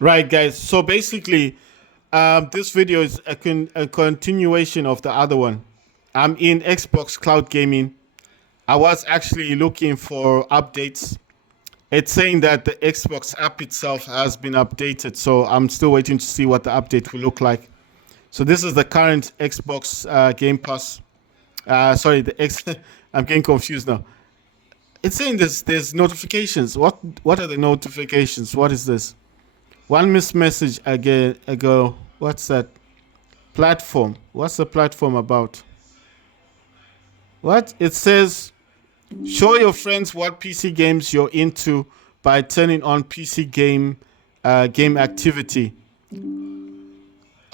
Right, guys. So basically, this video is a continuation of the other one. I'm in Xbox Cloud Gaming. I was actually looking for updates. It's saying that the Xbox app itself has been updated, so I'm still waiting to see what the update will look like. So this is the current Xbox Game Pass. Sorry, the X. I'm getting confused now. It's saying there's notifications. What are the notifications? What is this? One missed message again ago. What's that? Platform. What's the platform about? What? It says show your friends what PC games you're into by turning on PC game activity.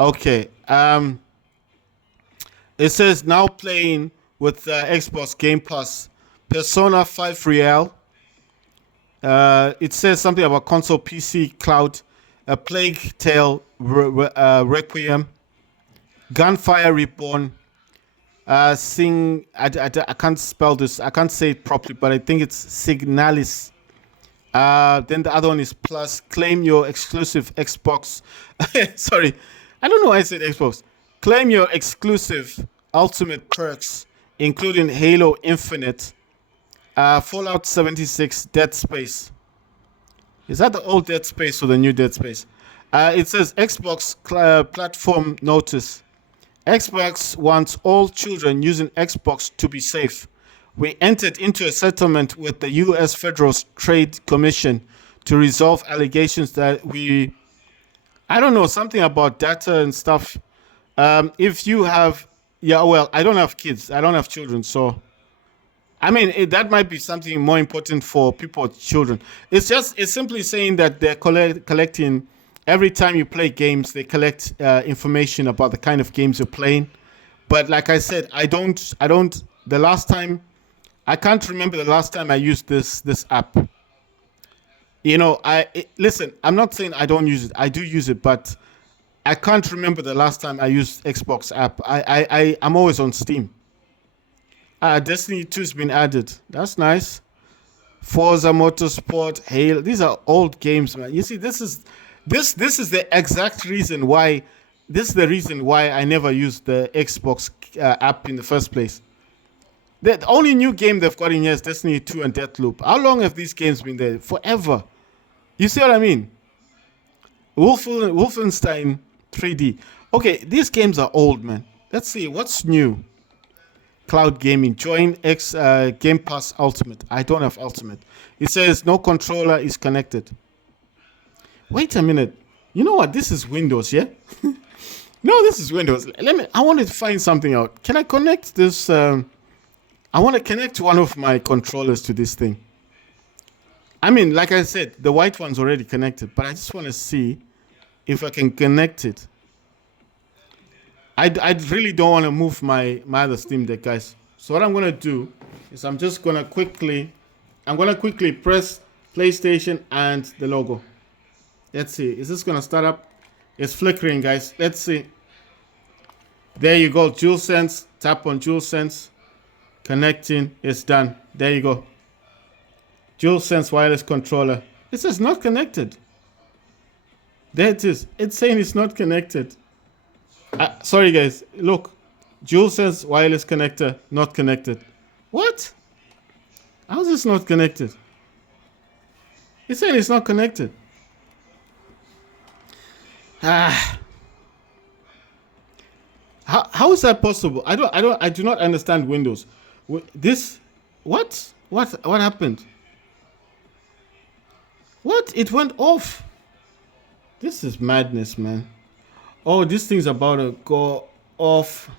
Okay. It says now playing with Xbox Game Pass. Persona 5 Real. It says something about console PC cloud. A Plague Tale Requiem. Gunfire Reborn. I can't spell this. I can't say it properly, but I think it's Signalis. Then the other one is Plus. Claim your exclusive Xbox. Sorry, I don't know why I said Xbox. Claim your exclusive Ultimate perks, including Halo Infinite, Fallout 76, Dead Space. Is that the old Dead Space or the new Dead Space? It says Xbox platform notice. Xbox wants all children using Xbox to be safe. We entered into a settlement with the U.S. Federal Trade Commission to resolve allegations that I don't know, something about data and stuff. If you have, yeah, well, I don't have kids, I don't have children, so I mean, that might be something more important for people with children. It's simply saying that they're collecting every time you play games, they collect information about the kind of games you're playing. But like I said, the last time, I can't remember the last time I used this app. Listen, I'm not saying I don't use it. I do use it, but I can't remember the last time I used Xbox app. I'm always on Steam. Destiny 2 has been added. That's nice. Forza Motorsport, Halo. These are old games, man. You see, this is the exact reason why. This is the reason why I never used the Xbox app in the first place. The only new game they've got in here is Destiny 2 and Deathloop. How long have these games been there? Forever. You see what I mean? Wolfenstein 3D. Okay, these games are old, man. Let's see what's new. Cloud gaming. Join X Game Pass Ultimate. I don't have Ultimate. It says no controller is connected. Wait a minute. You know what? This is Windows, yeah? No, this is Windows. I wanted to find something out. Can I connect this? I want to connect one of my controllers to this thing. I mean, like I said, the white one's already connected, but I just want to see if I can connect it. I really don't want to move my other Steam Deck, guys. So what I'm going to do is I'm going to quickly press PlayStation and the logo. Let's see. Is this going to start up? It's flickering, guys. Let's see. There you go. DualSense. Tap on DualSense. Connecting. It's done. There you go. DualSense wireless controller. It says not connected. There it is. It's saying it's not connected. Sorry, guys. Look. DualSense wireless connector not connected. What? How is this not connected? It's saying it's not connected. How is that possible? I do not understand Windows. This, what happened? What? It went off. This is madness, man. Oh, this thing's about to go off.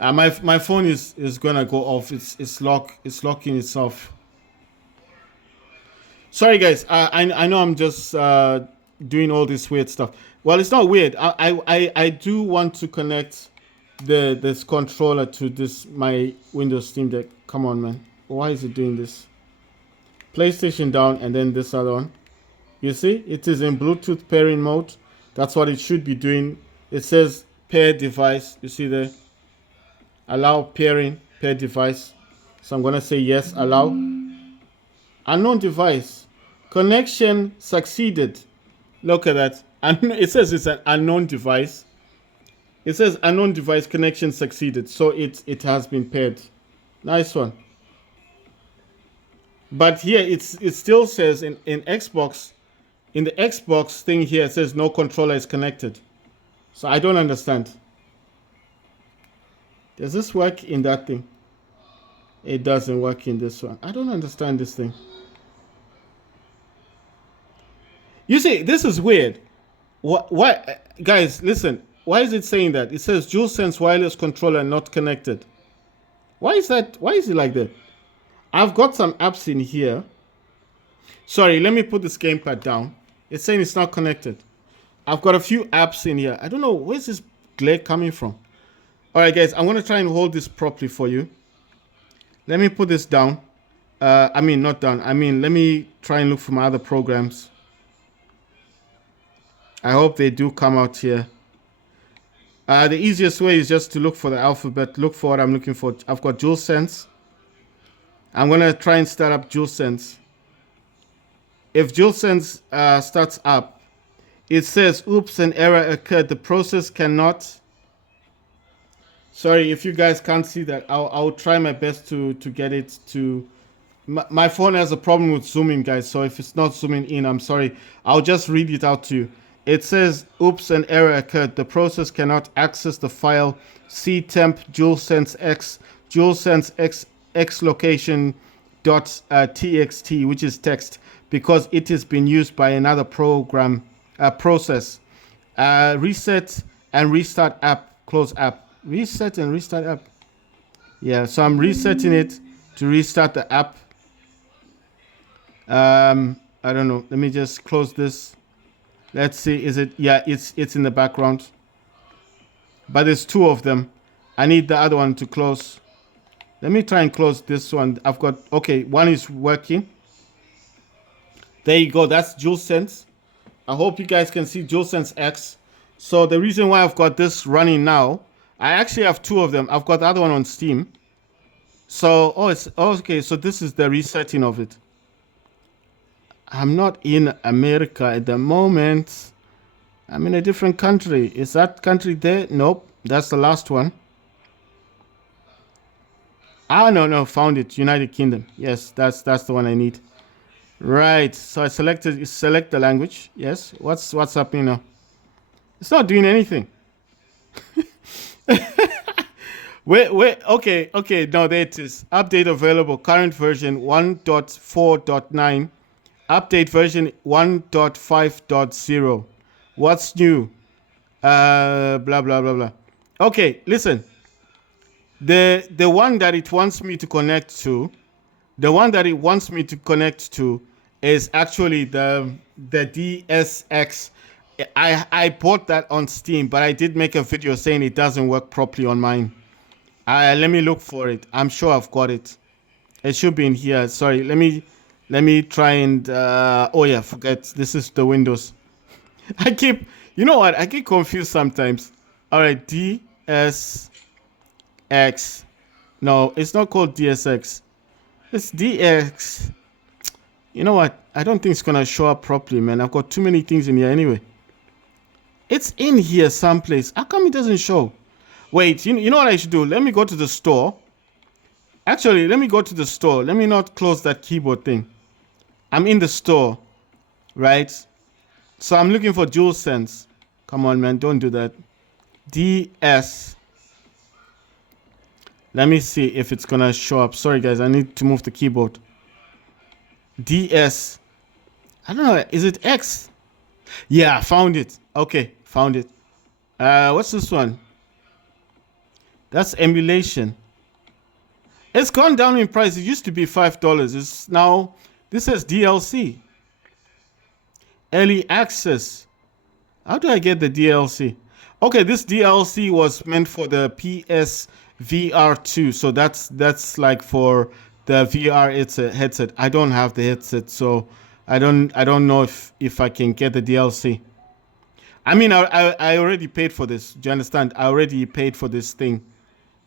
My phone is gonna go off. It's locking itself. Sorry, guys. I know I'm just doing all this weird stuff. Well, it's not weird. I do want to connect this controller to my Windows Steam Deck. Come on, man. Why is it doing this? PlayStation down and then this other one. You see, it is in Bluetooth pairing mode. That's what it should be doing. It says pair device. You see there? Allow pairing, pair device. So I'm gonna say yes, allow. Unknown device. Connection succeeded. Look at that. And it says it's an unknown device. It says unknown device connection succeeded. So it has been paired. Nice one. But here it still says in Xbox, in the Xbox thing here, it says no controller is connected. So I don't understand. Does this work in that thing? It doesn't work in this one. I don't understand this thing. You see, this is weird. Why, guys, listen. Why is it saying that? It says DualSense wireless controller not connected. Why is that? Why is it like that? I've got some apps in here. Sorry, let me put this gamepad down. It's saying it's not connected. I've got a few apps in here. I don't know, where's this glare coming from? All right, guys, I'm going to try and hold this properly for you. Let me put this down. Not down. Let me try and look for my other programs. I hope they do come out here. The easiest way is just to look for the alphabet. Look for what I'm looking for. I've got DualSense. I'm going to try and start up DualSense. If DualSense starts up, it says, oops, an error occurred. The process cannot... Sorry, if you guys can't see that, I'll try my best to get it to... My phone has a problem with zooming, guys, so if it's not zooming in, I'm sorry. I'll just read it out to you. It says, oops, an error occurred. The process cannot access the file ctemp DualSense X, DualSense X location .txt, which is text, because it has been used by another program process. Reset and restart app, close app. Reset and restart app. Yeah, so I'm resetting it to restart the app. I don't know. Let me just close this. Let's see. Is it? Yeah, it's in the background. But there's two of them. I need the other one to close. Let me try and close this one. I've got, okay, one is working. There you go. That's DualSense. I hope you guys can see DualSense X. So the reason why I've got this running now, I actually have two of them. I've got the other one on Steam. So, okay. So this is the resetting of it. I'm not in America at the moment. I'm in a different country. Is that country there? Nope. That's the last one. No, found it. United Kingdom. Yes, that's the one I need. Right. So I select the language. Yes. What's happening now? It's not doing anything. wait. Okay. No, there it is. Update available. Current version 1.4.9. Update version 1.5.0. What's new? Blah blah blah blah. Okay, listen. The one that it wants me to connect to, is actually the DSX. I bought that on Steam, but I did make a video saying it doesn't work properly on mine. Let me look for it. I'm sure I've got it. It should be in here. Sorry, let me try and forget. This is the Windows. You know what? I get confused sometimes. All right, DSX. No, it's not called DSX. It's DX. You know what? I don't think it's gonna show up properly, man. I've got too many things in here anyway. It's in here someplace. How come it doesn't show? Wait, you know what I should do? Let me go to the store. Actually, let me go to the store. Let me not close that keyboard thing. I'm in the store, right? So I'm looking for DualSense. Come on, man. Don't do that. DS. Let me see if it's going to show up. Sorry, guys. I need to move the keyboard. DS. I don't know. Is it X? Yeah, found it. Okay, found it. What's this one? That's emulation. It's gone down in price. It used to be $5. It's now, this says DLC. Early access. How do I get the DLC? Okay, this DLC was meant for the PS VR2. So that's like for the VR headset. I don't have the headset, so I don't know if I can get the DLC. I mean, I already paid for this. Do you understand? I already paid for this thing.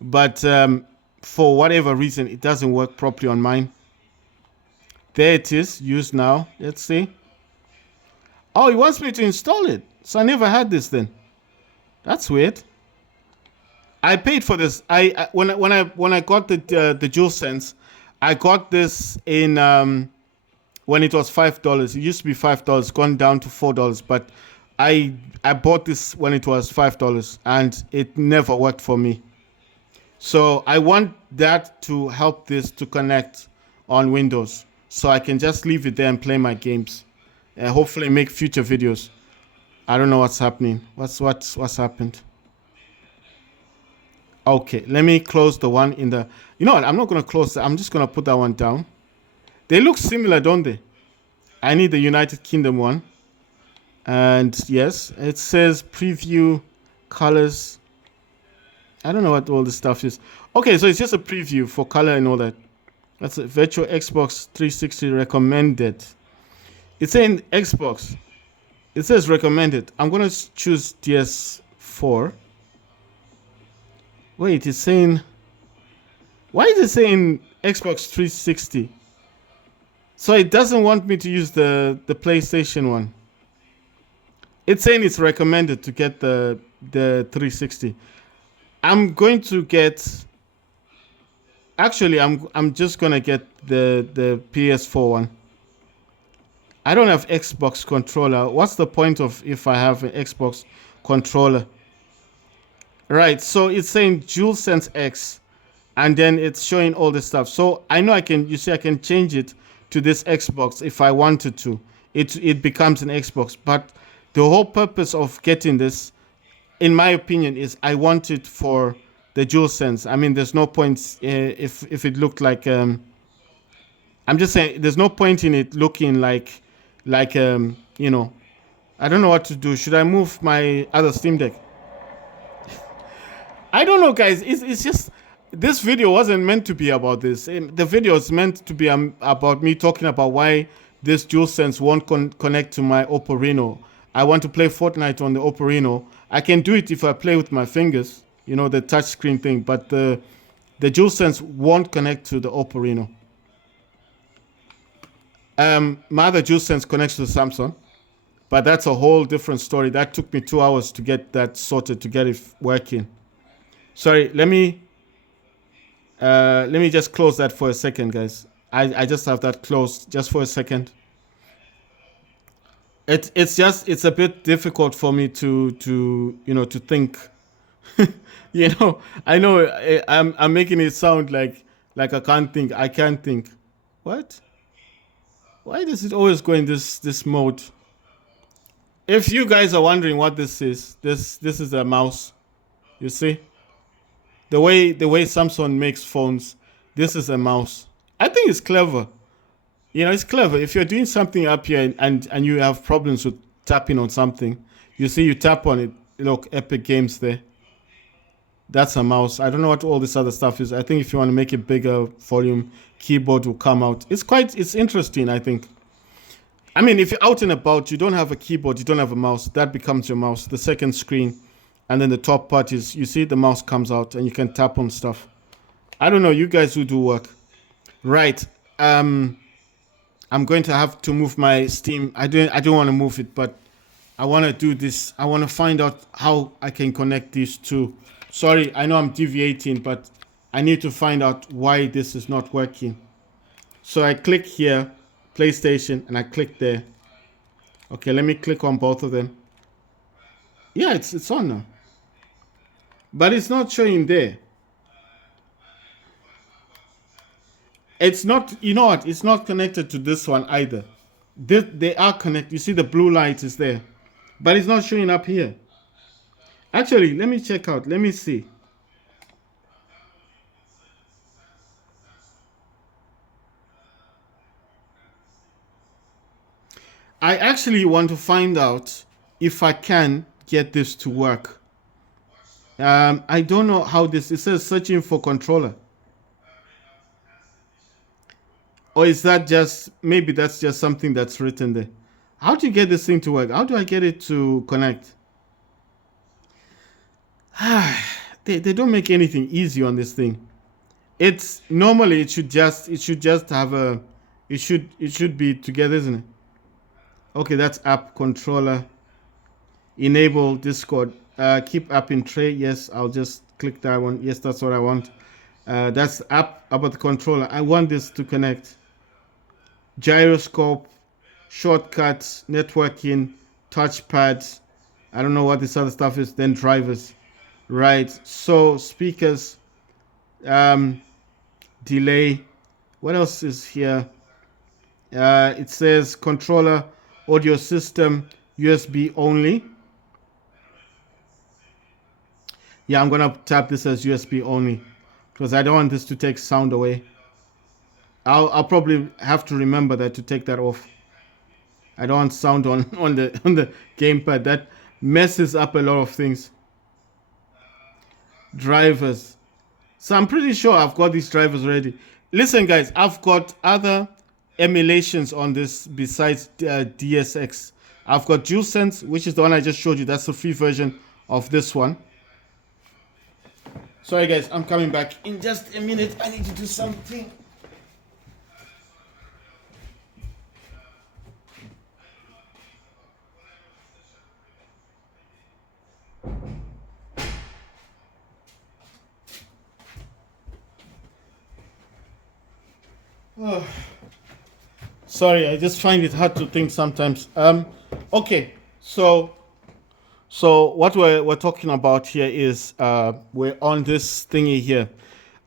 But for whatever reason, it doesn't work properly on mine. There it is. Use now. Let's see. Oh, he wants me to install it. So I never had this then. That's weird. I paid for this. When I got the DualSense, I got this in when it was $5. It used to be $5, gone down to $4. But I bought this when it was $5, and it never worked for me. So I want that to help this to connect on Windows, so I can just leave it there and play my games, and hopefully make future videos. I don't know what's happening. What's happened? Okay, let me close the one in the. You know what? I'm not gonna close that. I'm just gonna put that one down. They look similar, don't they? I need the United Kingdom one. And yes, it says preview colors. I don't know what all this stuff is. Okay, so it's just a preview for color and all that. That's a virtual Xbox 360 recommended. It's saying Xbox. It says recommended. I'm going to choose DS4. Wait, it's saying... Why is it saying Xbox 360? So it doesn't want me to use the PlayStation one. It's saying it's recommended to get the 360. I'm going to get... Actually, I'm just going to get the PS4 one. I don't have Xbox controller. What's the point of if I have an Xbox controller? Right, so it's saying DualSense X, and then it's showing all this stuff. So I know I can, you see, I can change it to this Xbox if I wanted to. It becomes an Xbox. But the whole purpose of getting this, in my opinion, is I want it for the DualSense. I mean, there's no point if it looked like... I'm just saying, there's no point in it looking like you know, I don't know what to do. Should I move my other Steam Deck? I don't know, guys. It's just, this video wasn't meant to be about this. The video is meant to be about me talking about why this DualSense won't connect to my Oppo Reno. I want to play Fortnite on the Oppo Reno. I can do it if I play with my fingers, you know, the touchscreen thing. But the DualSense won't connect to the Oppo Reno. My other DualSense connects to the Samsung, but that's a whole different story. That took me 2 hours to get that sorted, to get it working. Sorry, let me just close that for a second, guys. I just have that closed just for a second. It's a bit difficult for me to you know, to think. You know, I know I'm making it sound like I can't think. I can't think. What? Why does it always go in this mode? If you guys are wondering what this is a mouse. You see? The way Samsung makes phones, this is a mouse. I think it's clever. You know, it's clever. If you're doing something up here and you have problems with tapping on something, you see, you tap on it. Look, Epic Games there. That's a mouse. I don't know what all this other stuff is. I think if you want to make it bigger, volume, keyboard will come out. It's interesting, I think. I mean, if you're out and about, you don't have a keyboard, you don't have a mouse, that becomes your mouse. The second screen, and then the top part is, you see, the mouse comes out and you can tap on stuff. I don't know, you guys who do work. Right. I'm going to have to move my Steam. I don't want to move it, but I want to do this. I want to find out how I can connect these two. Sorry, I know I'm deviating, but I need to find out why this is not working. So I click here, PlayStation, and I click there. Okay, let me click on both of them. Yeah, it's on now. But it's not showing there. It's not, you know what? It's not connected to this one either. They are connected. You see the blue light is there. But it's not showing up here. Actually, let me check out. Let me see. I actually want to find out if I can get this to work. I don't know how this... It says searching for controller. Or is that just... Maybe that's just something that's written there. How do you get this thing to work? How do I get it to connect? They don't make anything easy on this thing. It's normally it should just have a It should be together, isn't it? Okay, that's app controller. Enable Discord. Keep app in tray. Yes, I'll just click that one. Yes, that's what I want. That's app about the controller. I want this to connect. Gyroscope, shortcuts, networking, touchpad. I don't know what this other stuff is. Then drivers. Right. So speakers, um, delay. What else is here? It says controller, audio system, USB only. Yeah, I'm gonna tap this as USB only because I don't want this to take sound away. I'll probably have to remember that to take that off. I don't want sound on on the gamepad. That messes up a lot of things. Drivers. So I'm pretty sure I've got these drivers already. Listen, guys, I've got other emulations on this besides DSX. I've got DualSense, which is the one I just showed you. That's the free version of this one. Sorry, guys, I'm coming back in just a minute. I need to do something. Oh. Sorry, I just find it hard to think sometimes. Okay, so what we're talking about here is we're on this thingy here.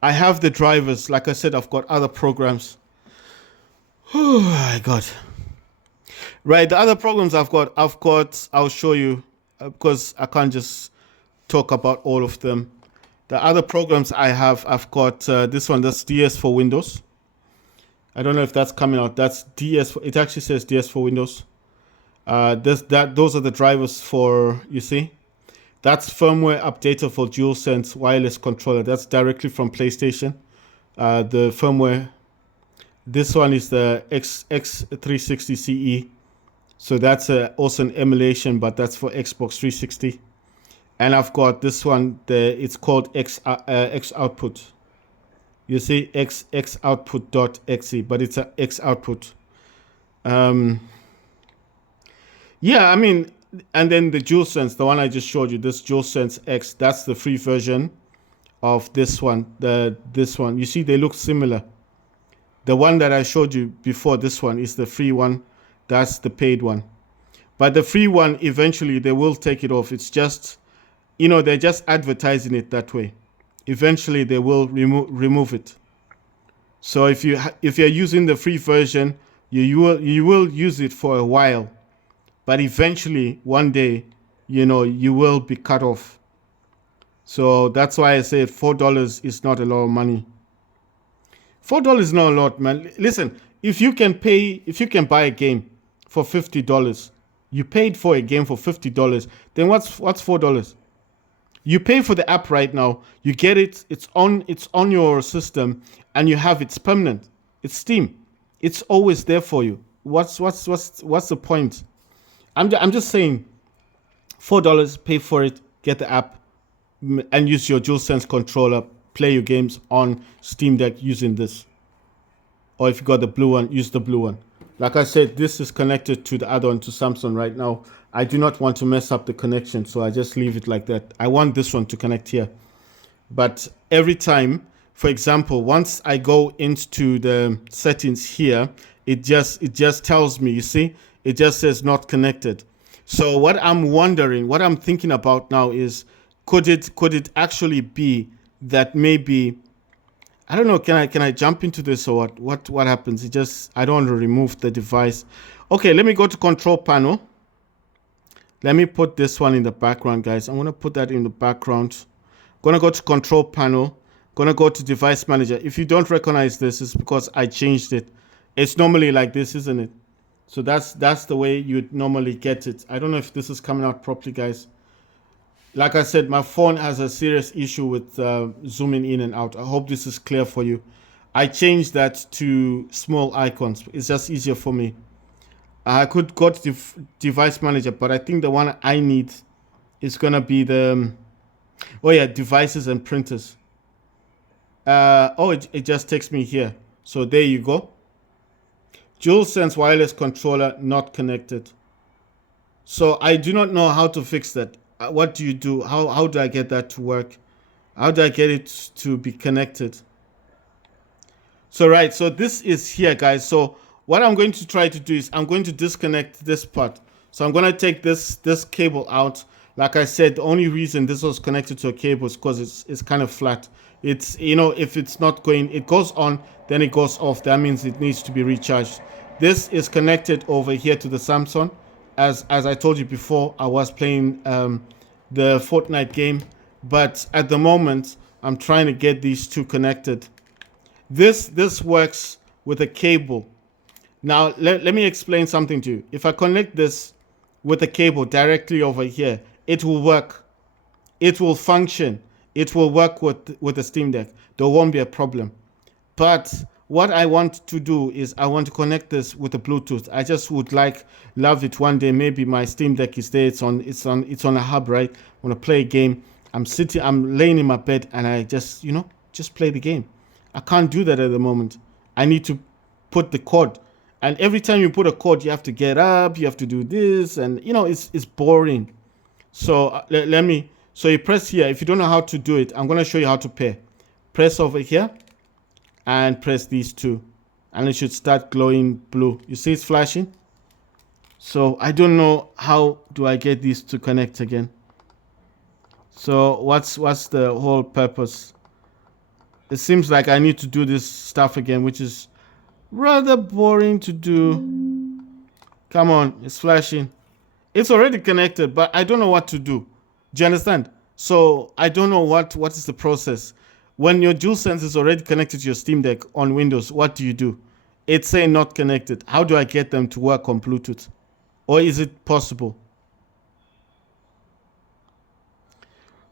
I have the drivers. Like I said, I've got other programs. Oh my God. Right, the other programs I've got, I'll show you because I can't just talk about all of them. The other programs I've got this one, that's DS for Windows. I don't know if that's coming out. That's DS. It actually says DS for Windows. Those are the drivers for, you see. That's firmware updater for DualSense wireless controller. That's directly from PlayStation. The firmware. This one is the X360 CE. So that's also an emulation, but that's for Xbox 360. And I've got this one. It's called X output. You see X output.exe, but it's a X output. Yeah, I mean, and then the DualSense, the one I just showed you, this DualSense X, that's the free version of this one. This one, you see, they look similar. The one that I showed you before, this one is the free one. That's the paid one. But the free one, eventually, they will take it off. It's just, they're just advertising it that way. Eventually, they will remove it. So if you're using the free version, you will use it for a while. But eventually, one day, you will be cut off. So that's why I say $4 is not a lot of money. $4 is not a lot, man. Listen, if you can buy a game for $50, you paid for a game for $50, then what's $4? You pay for the app right now. You get it. It's on your system, and you have it's permanent. It's Steam. It's always there for you. What's the point? I'm just saying, $4. Pay for it. Get the app, and use your DualSense controller. Play your games on Steam Deck using this. Or if you got the blue one, use the blue one. Like I said, this is connected to the other one, to Samsung right now. I do not want to mess up the connection, so I just leave it like that. I want this one to connect here. But every time, for example, once I go into the settings here, it just tells me, you see, it just says not connected. So what I'm thinking about now is, could it actually be that maybe, I don't know, can I jump into this or what happens? I don't want to remove the device. Okay, let me go to control panel. Let me put this one in the background, guys. I'm going to put that in the background. Going to go to control panel. Going to go to device manager. If you don't recognize this, it's because I changed it. It's normally like this, isn't it? So that's the way you'd normally get it. I don't know if this is coming out properly, guys. Like I said, my phone has a serious issue with zooming in and out. I hope this is clear for you. I changed that to small icons. It's just easier for me. I could go to device manager, but I think the one I need is going to be the, devices and printers. It just takes me here. So there you go. DualSense wireless controller not connected. So I do not know how to fix that. What do you do? How do I get that to work? How do I get it to be connected? So right, so this is here, guys. So what I'm going to try to do is I'm going to disconnect this part. So I'm going to take this cable out. Like I said, the only reason this was connected to a cable is because it's kind of flat. It's, you know, if it's not going, it goes on, then it goes off. That means it needs to be recharged. This is connected over here to the Samsung. As I told you before, I was playing the Fortnite game, but at the moment I'm trying to get these two connected. This works with a cable. Now let me explain something to you. If I connect this with a cable directly over here, it will work. It will function. It will work with the Steam Deck. There won't be a problem. But what I want to do is I want to connect this with a Bluetooth. I just would love it one day. Maybe my Steam Deck is there. It's on a hub, right? I want to play a game. I'm laying in my bed and I just, just play the game. I can't do that at the moment. I need to put the cord. And every time you put a cord, you have to get up, you have to do this, and it's boring. So so you press here. If you don't know how to do it, I'm going to show you how to pair. Press over here and press these two. And it should start glowing blue. You see it's flashing? So I don't know how do I get these to connect again. So what's the whole purpose? It seems like I need to do this stuff again, which is rather boring to do. Come on, it's flashing. It's already connected, but I don't know what to do. Do you understand? So I don't know what is the process. When your DualSense is already connected to your Steam Deck on Windows, what do you do? It's saying not connected. How do I get them to work on Bluetooth? Or is it possible?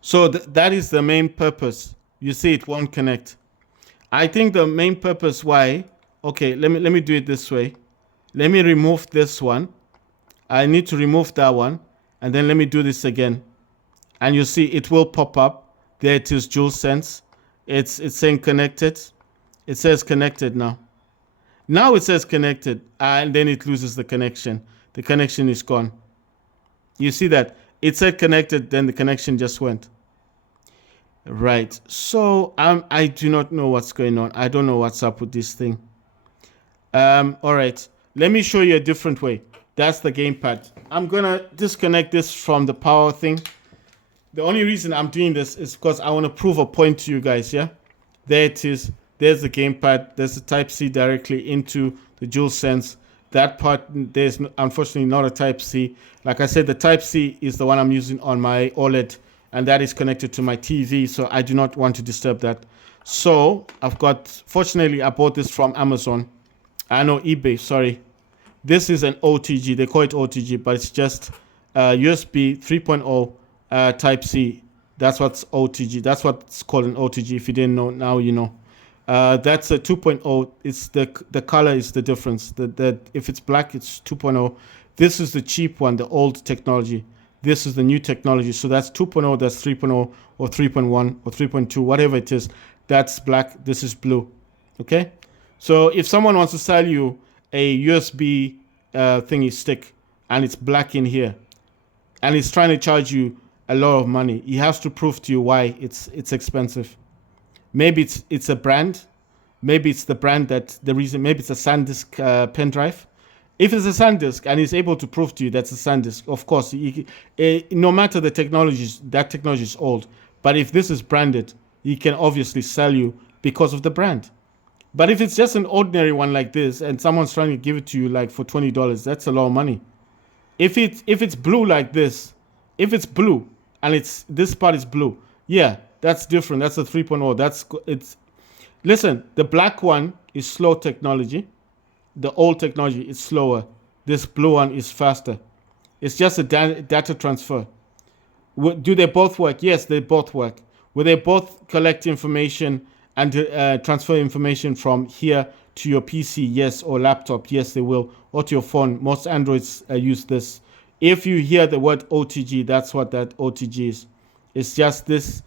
So that is the main purpose. You see it won't connect. I think the main purpose why, okay, let me do it this way. Let me remove this one. I need to remove that one. And then let me do this again. And you see it will pop up. There it is, DualSense. It's saying connected. It says connected now. Now it says connected. And then it loses the connection. The connection is gone. You see that? It said connected, then the connection just went. Right. So I do not know what's going on. I don't know what's up with this thing. All right. Let me show you a different way. That's the gamepad. I'm gonna disconnect this from the power thing. The only reason I'm doing this is because I want to prove a point to you guys. Yeah. There it is. There's the gamepad. There's the Type-C directly into the DualSense. That part, there's unfortunately not a Type-C. Like I said, the Type-C is the one I'm using on my OLED. And that is connected to my TV, so I do not want to disturb that. So fortunately, I bought this from Amazon. I know eBay, sorry. This is an OTG. They call it OTG, but it's just USB 3.0 Type-C. That's what's OTG. That's what's called an OTG. If you didn't know, now you know. That's a 2.0. It's the color is the difference. If it's black, it's 2.0. This is the cheap one, the old technology. This is the new technology. So that's 2.0, that's 3.0, or 3.1, or 3.2, whatever it is. That's black, this is blue. Okay? So if someone wants to sell you a USB thingy stick, and it's black in here, and it's trying to charge you a lot of money, he has to prove to you why it's expensive. Maybe it's a brand. Maybe it's the brand maybe it's a SanDisk pen drive. If it's a SanDisk and he's able to prove to you that's a SanDisk, of course, no matter the technologies, that technology is old. But if this is branded, he can obviously sell you because of the brand. But if it's just an ordinary one like this and someone's trying to give it to you like for $20, that's a lot of money. If it's blue like this, if it's blue and this part is blue, yeah, that's different. That's a 3.0. Listen, the black one is slow technology. The old technology is slower. This blue one is faster. It's just a data transfer. Do they both work? Yes, they both work. Will they both collect information and transfer information from here to your PC? Yes, or laptop? Yes, they will. Or to your phone. Most Androids use this. If you hear the word OTG, that's what that OTG is. It's just this.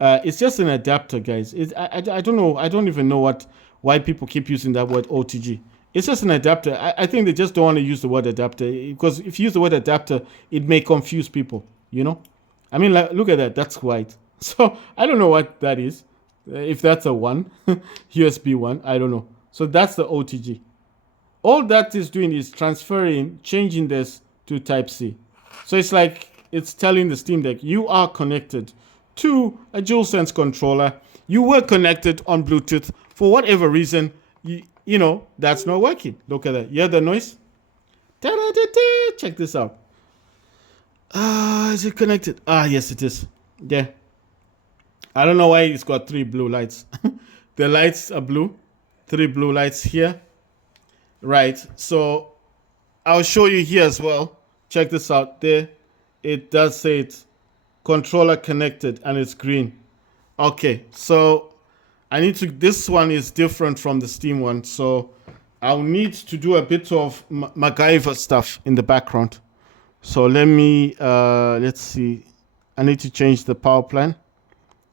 It's just an adapter, guys. I don't know. I don't even know why people keep using that word OTG. It's just an adapter. I think they just don't want to use the word adapter because if you use the word adapter, it may confuse people. You know, I mean, like, look at that. That's white. So I don't know what that is. If that's a one, USB one, I don't know. So that's the OTG. All that is doing is transferring, changing this to Type C. So it's like it's telling the Steam Deck you are connected to a DualSense controller. You were connected on Bluetooth for whatever reason. You know that's not working. Look at that. You hear the noise? Ta-da-da-da. Check this out. Is it connected? Yes, it is. Yeah. I don't know why it's got 3 blue lights. The lights are blue. 3 blue lights here. Right. So I'll show you here as well. Check this out. There, it does say it's controller connected and it's green. Okay. So I need to. This one is different from the Steam one. So I'll need to do a bit of MacGyver stuff in the background. So let me. Let's see. I need to change the power plan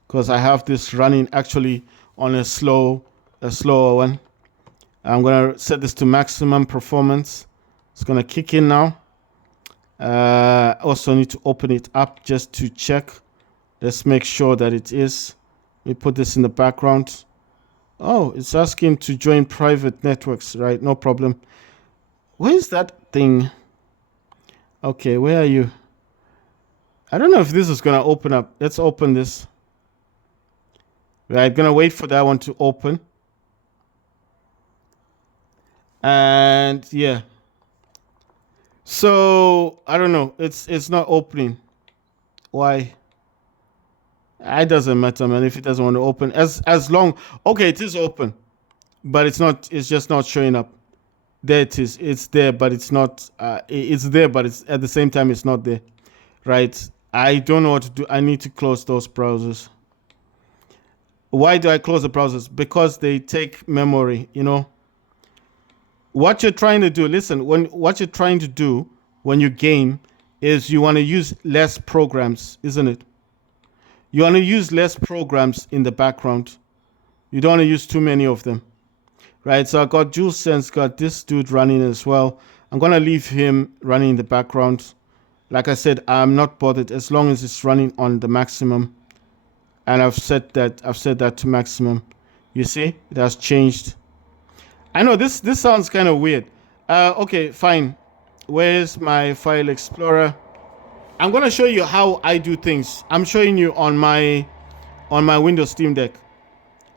because I have this running actually on a slower one. I'm gonna set this to maximum performance. It's gonna kick in now. Also need to open it up just to check. Let's make sure that it is. Let me put this in the background. Oh, it's asking to join private networks, right? No problem. Where is that thing? Okay, where are you? I don't know if this is gonna open up. Let's open this. Right, gonna wait for that one to open. And yeah. So I don't know. It's not opening. Why? It doesn't matter, man. If it doesn't want to open, as long. Okay, it is open, but it's not. It's just not showing up. There it is. It's there, but it's not. It's there, but it's at the same time it's not there. Right. I don't know what to do. I need to close those browsers. Why do I close the browsers? Because they take memory. You know. What you're trying to do, listen, what you're trying to do when you game is you want to use less programs, isn't it? You want to use less programs in the background. You don't want to use too many of them, right? So I got DualSense, got this dude running as well. I'm going to leave him running in the background. Like I said, I'm not bothered as long as it's running on the maximum. And I've set that to maximum. You see, it has changed. I know this sounds kind of weird. Okay, fine. Where's my file explorer? I'm gonna show you how I do things. I'm showing you on my Windows Steam Deck.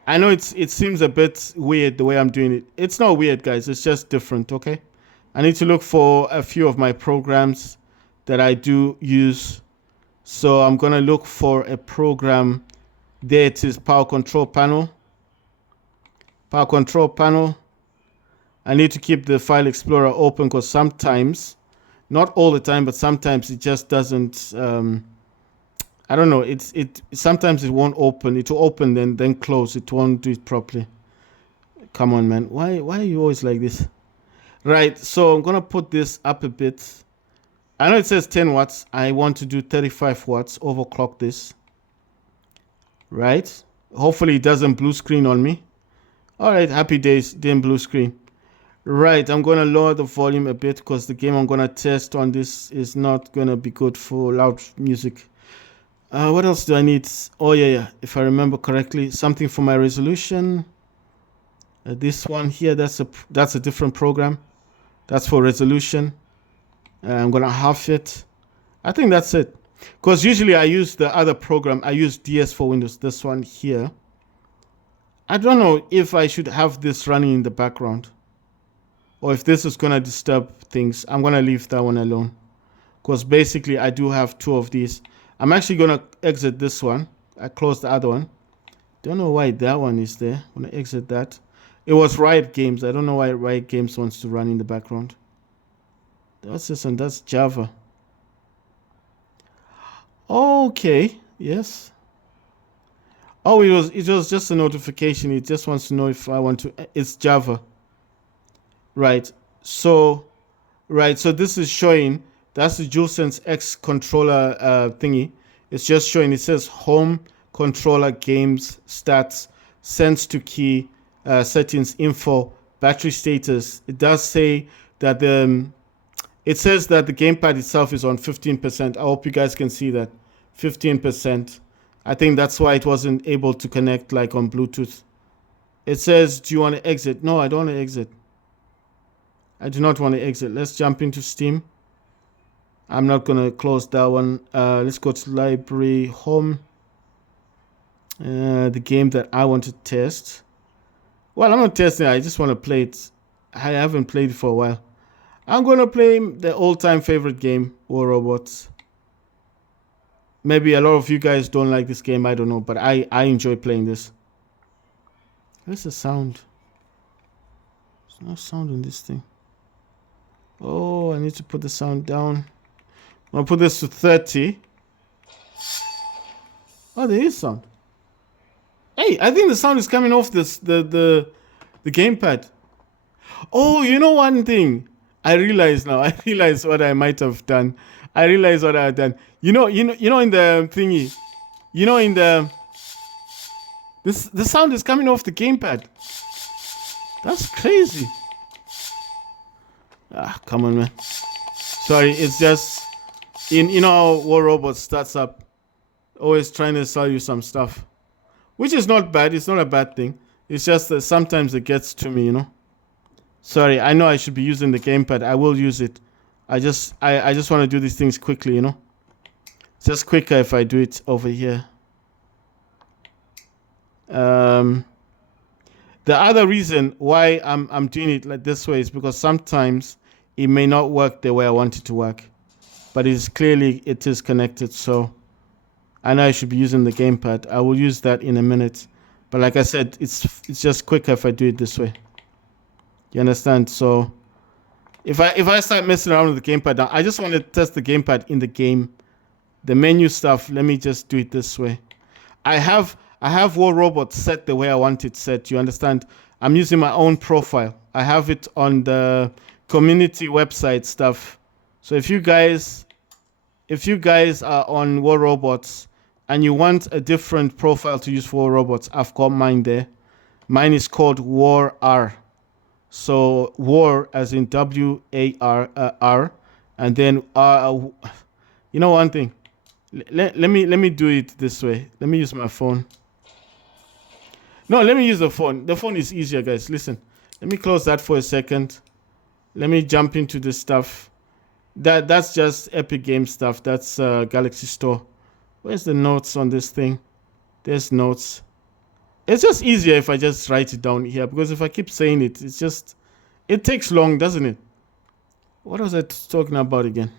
I know it seems a bit weird the way I'm doing it. It's not weird, guys. It's just different. Okay. I need to look for a few of my programs that I do use. So I'm gonna look for a program. There it is. Power control panel. Power control panel. I need to keep the file explorer open because sometimes, not all the time, but sometimes it just doesn't. I don't know. Sometimes it won't open. It will open then close. It won't do it properly. Come on, man. Why are you always like this? Right. So I'm gonna put this up a bit. I know it says 10 watts. I want to do 35 watts. Overclock this. Right. Hopefully it doesn't blue screen on me. All right. Happy days. Didn't blue screen. Right, I'm going to lower the volume a bit because the game I'm going to test on this is not going to be good for loud music. What else do I need? Oh, yeah. If I remember correctly, something for my resolution. This one here, that's a different program. That's for resolution. I'm going to half it. I think that's it. Because usually I use the other program. I use DS for Windows. This one here. I don't know if I should have this running in the background. Or if this is going to disturb things, I'm going to leave that one alone. Because basically, I do have 2 of these. I'm actually going to exit this one. I closed the other one. Don't know why that one is there. I'm going to exit that. It was Riot Games. I don't know why Riot Games wants to run in the background. That's this one. That's Java. Okay. Yes. Oh, it was just a notification. It just wants to know if I want to. It's Java. Right. So this is showing, that's the DualSense X controller thingy. It's just showing, it says home, controller, games, stats, sense to key, settings, info, battery status, it does say that it says that the gamepad itself is on 15%. I hope you guys can see that 15%. I think that's why it wasn't able to connect like on Bluetooth. It says, do you want to exit? No, I don't want to exit. I do not want to exit. Let's jump into Steam. I'm not going to close that one. Let's go to library, home. The game that I want to test. Well, I'm not testing it. I just want to play it. I haven't played it for a while. I'm going to play the all-time favorite game, War Robots. Maybe a lot of you guys don't like this game. I don't know. But I enjoy playing this. Where's the sound? There's no sound in this thing. Oh, I need to put the sound down. I'll put this to 30. Oh, there is sound. Hey, I think the sound is coming off this the gamepad. Oh, you know one thing? I realize now. I realize what I might have done. I realize what I've done. You know in the thingy. You know in the the sound is coming off the gamepad. That's crazy. Ah, come on, man. Sorry, it's just you know how War Robots starts up, always trying to sell you some stuff, which is not bad. It's not a bad thing. It's just that sometimes it gets to me, you know. Sorry, I know I should be using the gamepad. I will use it. I just want to do these things quickly, you know. It's just quicker if I do it over here. The other reason why I'm doing it like this way is because sometimes it may not work the way I want it to work, but it is connected. So I know I should be using the gamepad. I will use that in a minute, but like I said, it's just quicker if I do it this way. You understand? So if I start messing around with the gamepad now, I just want to test the gamepad in the game, the menu stuff. Let me just do it this way. I have War Robot set the way I want it set. You understand? I'm using my own profile. I have it on the community website stuff. So if you guys are on War Robots and you want a different profile to use for War Robots, I've got mine there. Mine is called War R. So War as in WAR, and then you know one thing. Let me do it this way. Let me use my phone. No, let me use the phone. The phone is easier, guys. Listen. Let me close that for a second. Let me jump into this stuff. That's just Epic Game stuff. That's Galaxy Store. Where's the notes on this thing? There's notes. It's just easier if I just write it down here, because if I keep saying it, it takes long, doesn't it? What was I talking about again?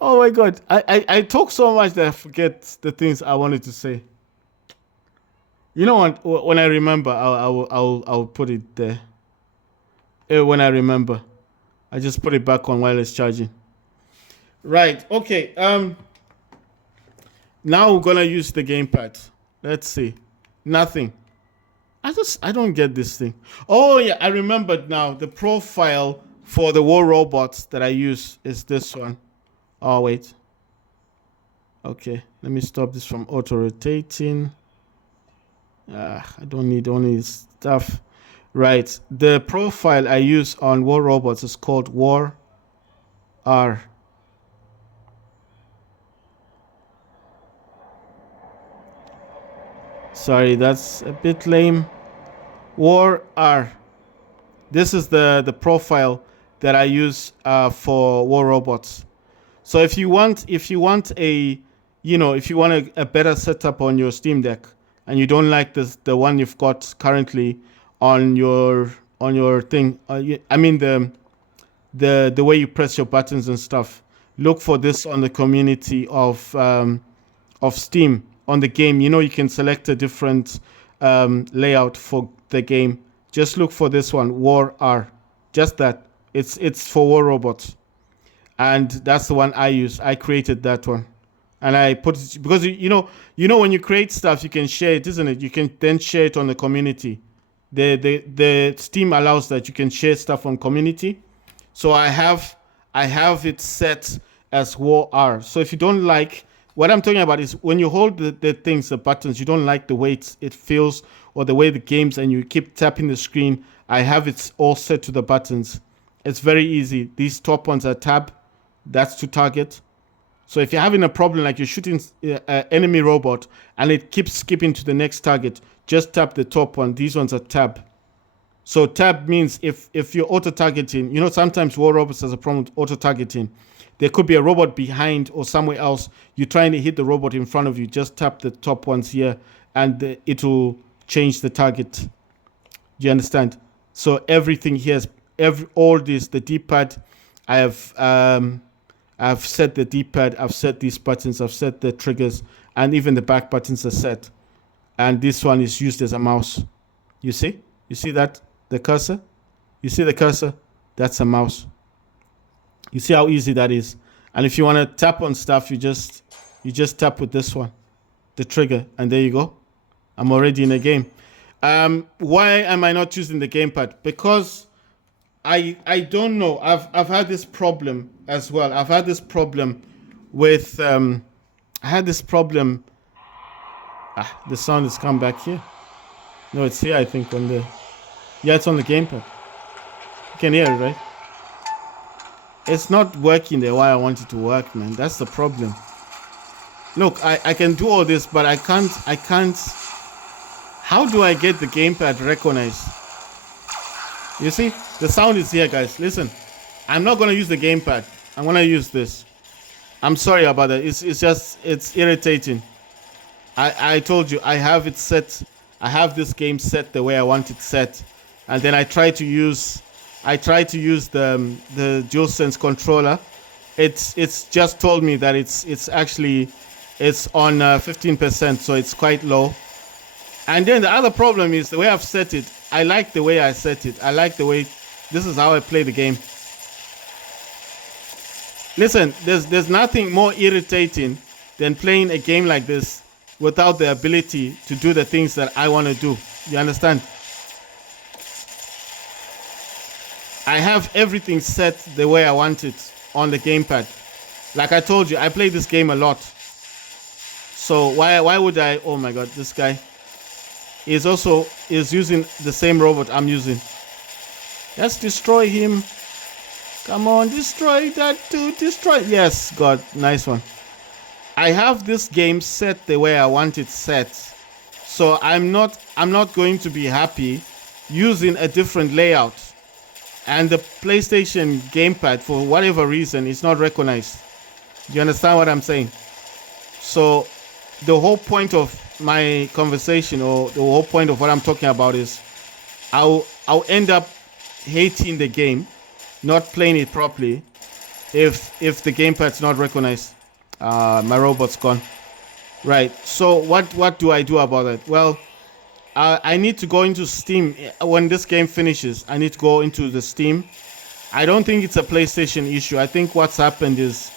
Oh my God. I talk so much that I forget the things I wanted to say. You know what? When I remember, I'll put it there. When I remember, I just put it back on while it's charging. Right. Okay. Now we're gonna use the gamepad. Let's see. Nothing. I don't get this thing. Oh yeah, I remembered now. The profile for the War Robots that I use is this one. Oh wait. Okay. Let me stop this from auto rotating. I don't need only stuff. Right. The profile I use on War Robots is called War R. Sorry, that's a bit lame. War R. This is the profile that I use for War Robots. So if you want a better setup on your Steam Deck, and you don't like the one you've got currently on your thing, I mean the way you press your buttons and stuff, look for this on the community of Steam. On the game, you can select a different layout for the game. Just look for this one, War R. Just that. It's for War Robots, and that's the one I use. I created that one. And I put it because when you create stuff, you can share it, isn't it? You can then share it on the community. The Steam allows that you can share stuff on community. So I have it set as War R. So if you don't like what I'm talking about, is when you hold the buttons, you don't like the way it feels or the way the games, and you keep tapping the screen. I have it all set to the buttons. It's very easy. These top ones are tab. That's to target. So if you're having a problem, like you're shooting an enemy robot and it keeps skipping to the next target, just tap the top one. These ones are tab. So tab means if you're auto-targeting, you know, sometimes war robots has a problem with auto-targeting. There could be a robot behind or somewhere else. You're trying to hit the robot in front of you. Just tap the top ones here and it will change the target. Do you understand? So everything here is, all this, the D-pad, I've set the D-pad, I've set these buttons, I've set the triggers, and even the back buttons are set. And this one is used as a mouse. You see? You see that? The cursor? You see the cursor? That's a mouse. You see how easy that is? And if you want to tap on stuff, you just tap with this one, the trigger, and there you go. I'm already in a game. Why am I not using the gamepad? Because I don't know. I've had this problem as well. I've had this problem with I had this problem. The sound has come back here. No, it's here, I think, on the... Yeah, it's on the gamepad. You can hear it, right? It's not working the way I want it to work, man. That's the problem. Look, I can do all this, but I can't... How do I get the gamepad recognized? You see? The sound is here, guys. Listen. I'm not going to use the gamepad. I'm going to use this. I'm sorry about that. It's irritating. I told you, I have it set. I have this game set the way I want it set. And then I try to use the DualSense controller. It's just told me that it's on 15%, so it's quite low. And then the other problem is the way I've set it. I like the way I set it. I like the way, this is how I play the game. Listen, there's nothing more irritating than playing a game like this without the ability to do the things that I want to do. You understand? I have everything set the way I want it on the gamepad. Like I told you, I play this game a lot. So why would I? Oh my God, this guy is using the same robot I'm using. Let's destroy him. Come on, destroy that dude. Destroy. Yes, God, nice one. I have this game set the way I want it set. So I'm not going to be happy using a different layout. And the PlayStation gamepad, for whatever reason, is not recognized. Do you understand what I'm saying? So the whole point of my conversation, or the whole point of what I'm talking about, is I'll end up hating the game, not playing it properly, if the gamepad's not recognized. My robot's gone. Right. So what do I do about that? Well, I need to go into Steam. When this game finishes, I need to go into the Steam. I don't think it's a PlayStation issue. I think what's happened is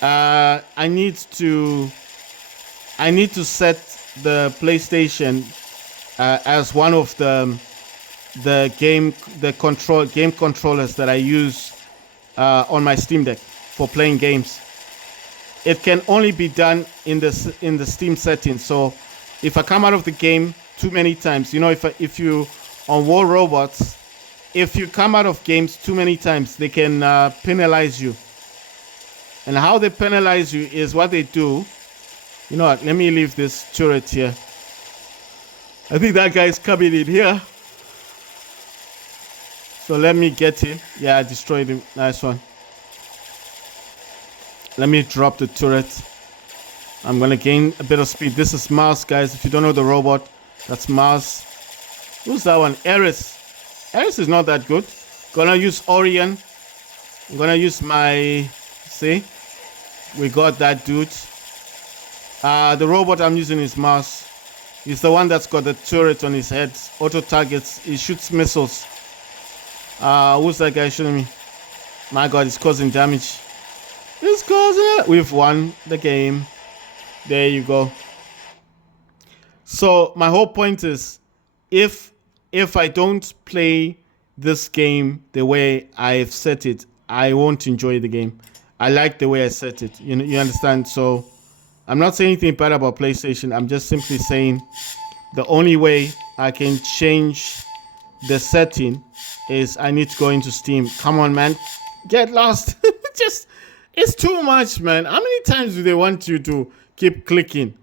I need to set the PlayStation as one of the game controllers that I use on my Steam Deck for playing games. It can only be done in the Steam settings. So if I come out of the game too many times, you know, if you on War Robots, if you come out of games too many times, they can penalize you. And how they penalize you is what they do. You know what? Let me leave this turret here. I think that guy's coming in here. So let me get him. Yeah, I destroyed him. Nice one. Let me drop the turret. I'm going to gain a bit of speed. This is Mars, guys. If you don't know the robot, that's Mars. Who's that one? Eris. Eris is not that good. Gonna use Orion. I'm gonna use my... See? We got that dude. The robot I'm using is Mars. He's the one that's got the turret on his head. Auto targets. He shoots missiles. Who's that guy shooting me? My God, he's causing damage. He's causing it. We've won the game. There you go. So my whole point is, if I don't play this game the way I've set it, I won't enjoy the game. I like the way I set it. You understand? So I'm not saying anything bad about PlayStation. I'm just simply saying the only way I can change the setting is I need to go into Steam. Come on, man. Get lost. Just, it's too much, man. How many times do they want you to keep clicking?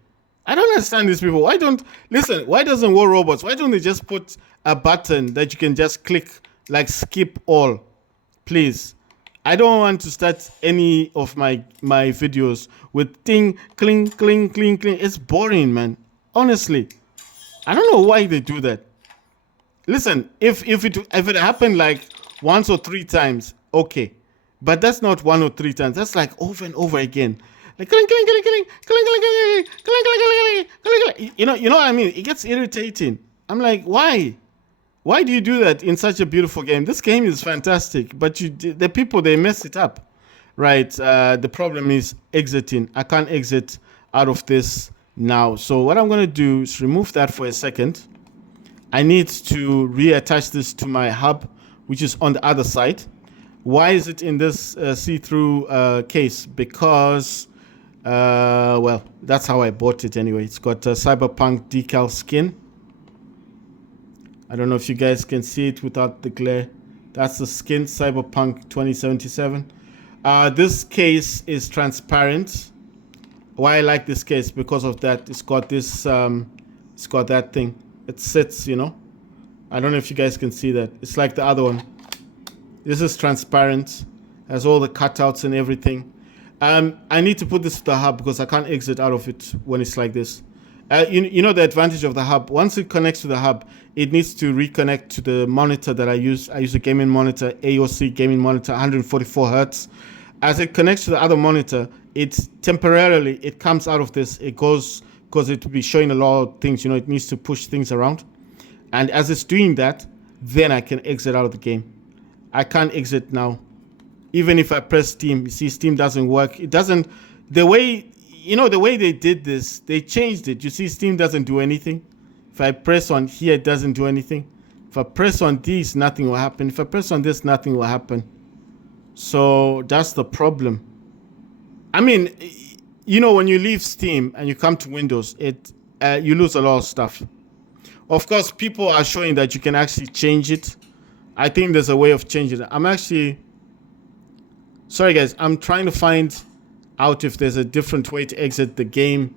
I don't understand these people. Why doesn't War Robots, why don't they just put a button that you can just click, like skip all? Please. I don't want to start any of my videos with ting, cling, cling, cling, cling. It's boring, man. Honestly. I don't know why they do that. Listen, if it happened like once or three times, okay. But that's not one or three times. That's like over and over again. Like cling, cling, cling, cling, cling, cling, cling, cling, cling, cling, cling. You know what I mean? It gets irritating. I'm like, why? Why do you do that in such a beautiful game? This game is fantastic, but the people, they mess it up, right? The problem is exiting. I can't exit out of this now. So what I'm going to do is remove that for a second. I need to reattach this to my hub, which is on the other side. Why is it in this see-through case? Because, well, that's how I bought it anyway. It's got a Cyberpunk decal skin. I don't know if you guys can see it without the glare. That's the skin, Cyberpunk 2077. This case is transparent. Why I like this case? Because of that. It's got this, it's got that thing. It sits, you know. I don't know if you guys can see that. It's like the other one. This is transparent. Has all the cutouts and everything. I need to put this to the hub because I can't exit out of it when it's like this. You know the advantage of the hub. Once it connects to the hub, it needs to reconnect to the monitor that I use. I use a gaming monitor, AOC gaming monitor, 144 hertz. As it connects to the other monitor, it's temporarily, it comes out of this. It goes, because it will be showing a lot of things. You know, it needs to push things around. And as it's doing that, then I can exit out of the game. I can't exit now. Even if I press Steam, you see Steam doesn't work. It doesn't, the way, you know, the way they did this, they changed it. You see Steam doesn't do anything. If I press on here, it doesn't do anything. If I press on this, nothing will happen. If I press on this, nothing will happen. So that's the problem. I mean, you know, when you leave Steam and you come to Windows, you lose a lot of stuff. Of course, people are showing that you can actually change it. I think there's a way of changing it. I'm actually, sorry guys, I'm trying to find out if there's a different way to exit the game.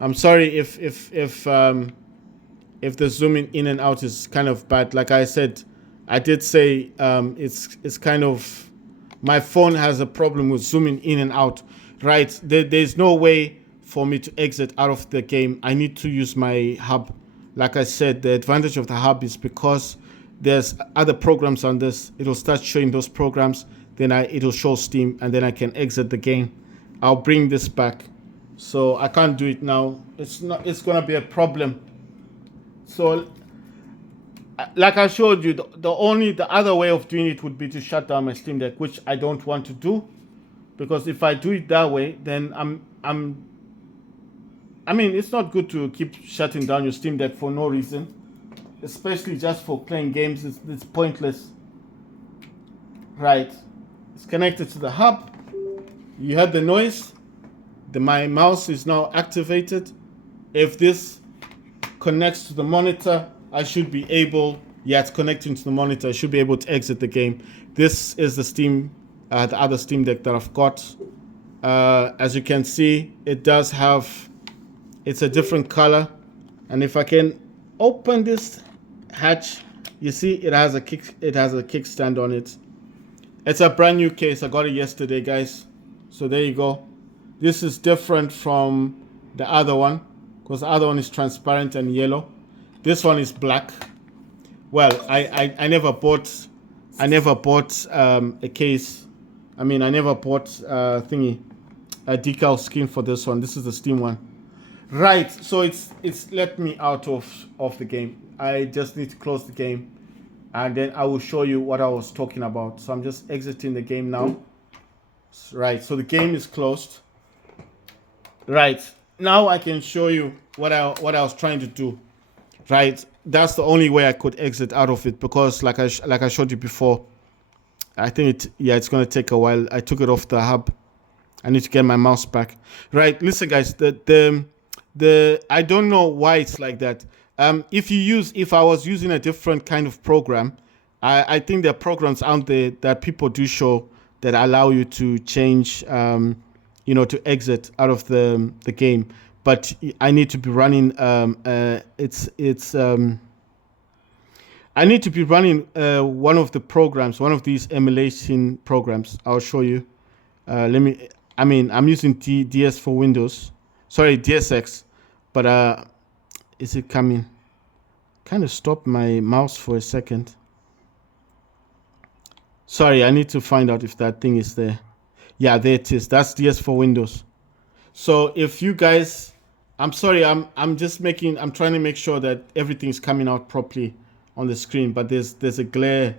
I'm sorry if the zooming in and out is kind of bad. Like I said, I did say it's kind of, my phone has a problem with zooming in and out. Right, there's no way for me to exit out of the game. I need to use my hub. Like I said, the advantage of the hub is because there's other programs on this. It'll start showing those programs. Then it'll show Steam, and then I can exit the game. I'll bring this back. So I can't do it now. It's gonna be a problem. So, like I showed you, the other way of doing it would be to shut down my Steam Deck, which I don't want to do, because if I do it that way, then I mean, it's not good to keep shutting down your Steam Deck for no reason, especially just for playing games. It's pointless. Right, it's connected to the hub. You heard the noise. My mouse is now activated. If this connects to the monitor, I should be able, yeah, it's connecting to the monitor. I should be able to exit the game. This is the Steam, the other Steam Deck that I've got. As you can see, it does have, it's a different color. And if I can open this hatch, you see it has a kickstand on it. It's a brand new case. I got it yesterday, guys. So there you go. This is different from the other one, because the other one is transparent and yellow. This one is black. Well, I never bought a case. I mean, I never bought a decal skin for this one. This is the Steam one. Right, so it's let me out of the game. I just need to close the game, and then I will show you what I was talking about. So I'm just exiting the game now. Right, so the game is closed. Right, now I can show you what I was trying to do. Right, that's the only way I could exit out of it, because like I showed you before, I think it's gonna take a while. I took it off the hub. I need to get my mouse back. Right, listen guys, I don't know why it's like that. If I was using a different kind of program, I think there are programs out there that people do show that allow you to change, to exit out of the game. But I need to be running. I need to be running one of the programs, one of these emulation programs. I'll show you. I'm using DS for Windows. Sorry, DSX. But is it coming? Kind of stopped my mouse for a second. Sorry, I need to find out if that thing is there. Yeah, there it is. That's DS for Windows. So if you guys, I'm sorry, I'm trying to make sure that everything's coming out properly on the screen, but there's a glare.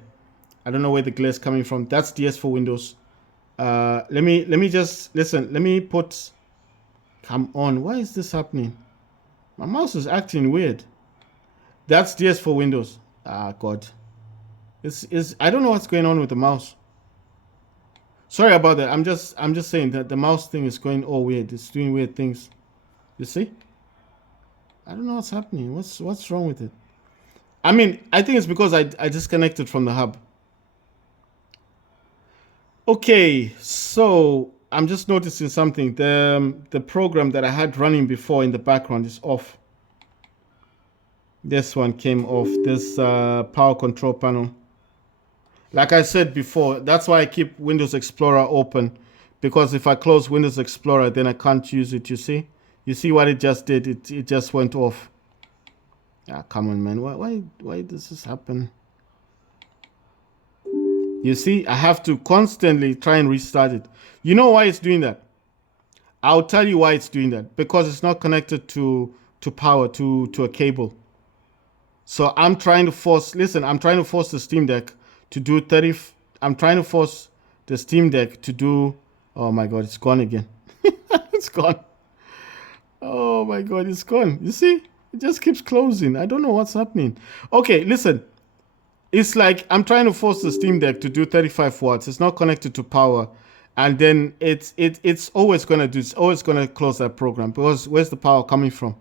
I don't know where the glare is coming from. That's DS for Windows. Let me just listen. Let me put. Come on, why is this happening? My mouse is acting weird. That's DS for Windows. Ah, God. I don't know what's going on with the mouse. Sorry about that. I'm just saying that the mouse thing is going all weird. It's doing weird things. You see? I don't know what's happening. What's wrong with it? I think it's because I disconnected from the hub. Okay, so I'm just noticing something. The program that I had running before in the background is off. This one came off. This power control panel. Like I said before, that's why I keep Windows Explorer open, because if I close Windows Explorer, then I can't use it. You see what it just did? It just went off. Ah, come on, man. Why does this happen? You see, I have to constantly try and restart it. You know why it's doing that? I'll tell you why it's doing that. Because it's not connected to power, to a cable. So I'm trying to force the Steam Deck to do 30. I'm trying to force the Steam Deck to do. Oh my God, it's gone again. It's gone. Oh my God, it's gone. You see, it just keeps closing. I don't know what's happening. Okay, listen. It's like I'm trying to force the Steam Deck to do 35 watts. It's not connected to power, and then it's always gonna close that program, because where's the power coming from?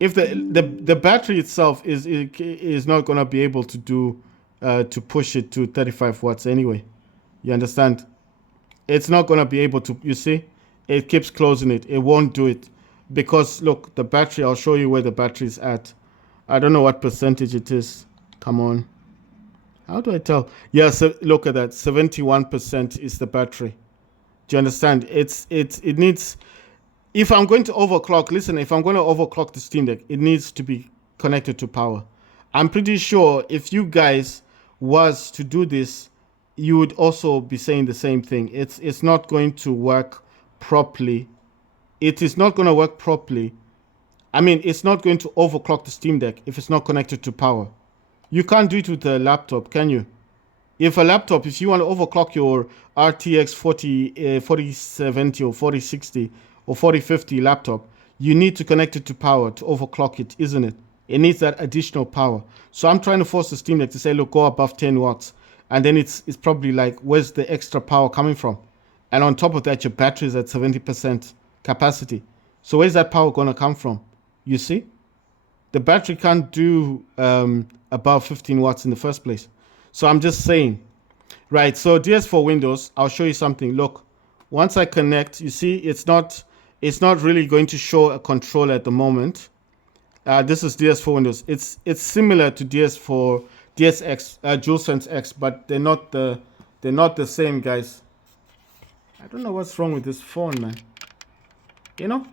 If the battery itself is not gonna be able to do to push it to 35 watts anyway. You understand? It's not gonna be able to. You see, it keeps closing it. It won't do it because look, the battery. I'll show you where the battery is at. I don't know what percentage it is. Come on. How do I tell? Yeah, so look at that. 71% is the battery. Do you understand? It needs. If I'm going to overclock, listen. If I'm going to overclock the Steam Deck, it needs to be connected to power. I'm pretty sure if you guys was to do this, you would also be saying the same thing. It's not going to work properly. It is not going to work properly. It's not going to overclock the Steam Deck if it's not connected to power. You can't do it with a laptop, can you? If you want to overclock your RTX 4070 or 4060 or 4050 laptop, you need to connect it to power to overclock it, isn't it? It needs that additional power. So I'm trying to force the Steam Deck to say, look, go above 10 watts. And then it's probably like, where's the extra power coming from? And on top of that, your battery is at 70% capacity. So where's that power going to come from? You see? The battery can't do above 15 watts in the first place. So I'm just saying. Right, so DS for Windows, I'll show you something. Look, once I connect, you see, it's not really going to show a controller at the moment. This is DS for Windows. It's similar to DSX, DualSense X, but they're not the same, guys. I don't know what's wrong with this phone, man. You know,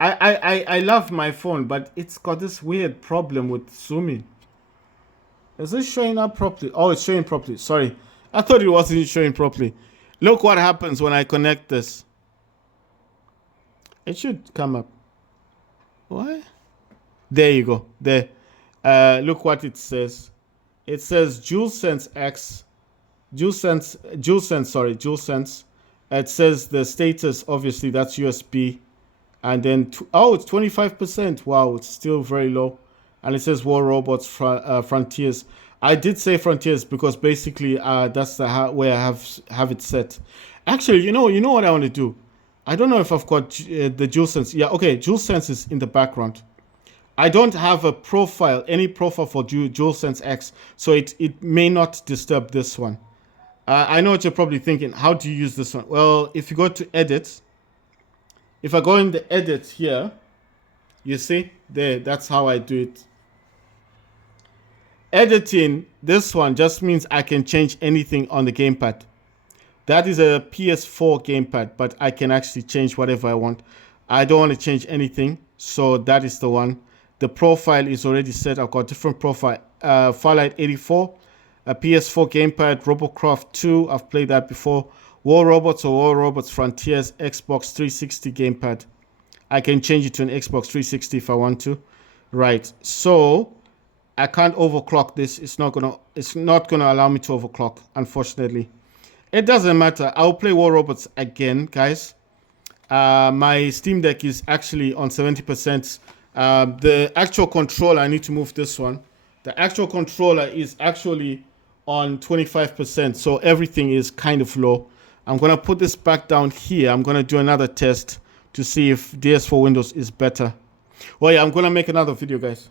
I love my phone, but it's got this weird problem with zooming. Is this showing up properly? Oh, it's showing properly. Sorry, I thought it wasn't showing properly. Look what happens when I connect this. It should come up. What? There you go. There. Look what it says. It says DualSense X. DualSense. It says the status, obviously, that's USB. And then, it's 25%. Wow, it's still very low. And it says War Robots Frontiers. I did say Frontiers because basically that's where I have it set. Actually, you know what I want to do? I don't know if I've got the DualSense. Yeah, okay, DualSense is in the background. I don't have a profile, any profile for DualSense X, so it may not disturb this one. I know what you're probably thinking. How do you use this one? Well, if you go to edit, if I go in the edit here, you see there, that's how I do it. Editing, this one just means I can change anything on the gamepad. That is a PS4 gamepad, but I can actually change whatever I want. I don't want to change anything, so that is the one. The profile is already set. I've got different profile. Firelight 84, a PS4 gamepad, Robocraft 2. I've played that before. War Robots or War Robots Frontiers, Xbox 360 gamepad. I can change it to an Xbox 360 if I want to. Right. So I can't overclock this. It's not gonna allow me to overclock, unfortunately. It doesn't matter. I'll play War Robots again, guys. My Steam Deck is actually on 70%. The actual controller, I need to move this one. The actual controller is actually on 25%, so everything is kind of low. I'm gonna put this back down here. I'm gonna do another test to see if DS4 Windows is better. Well, yeah, I'm gonna make another video, guys.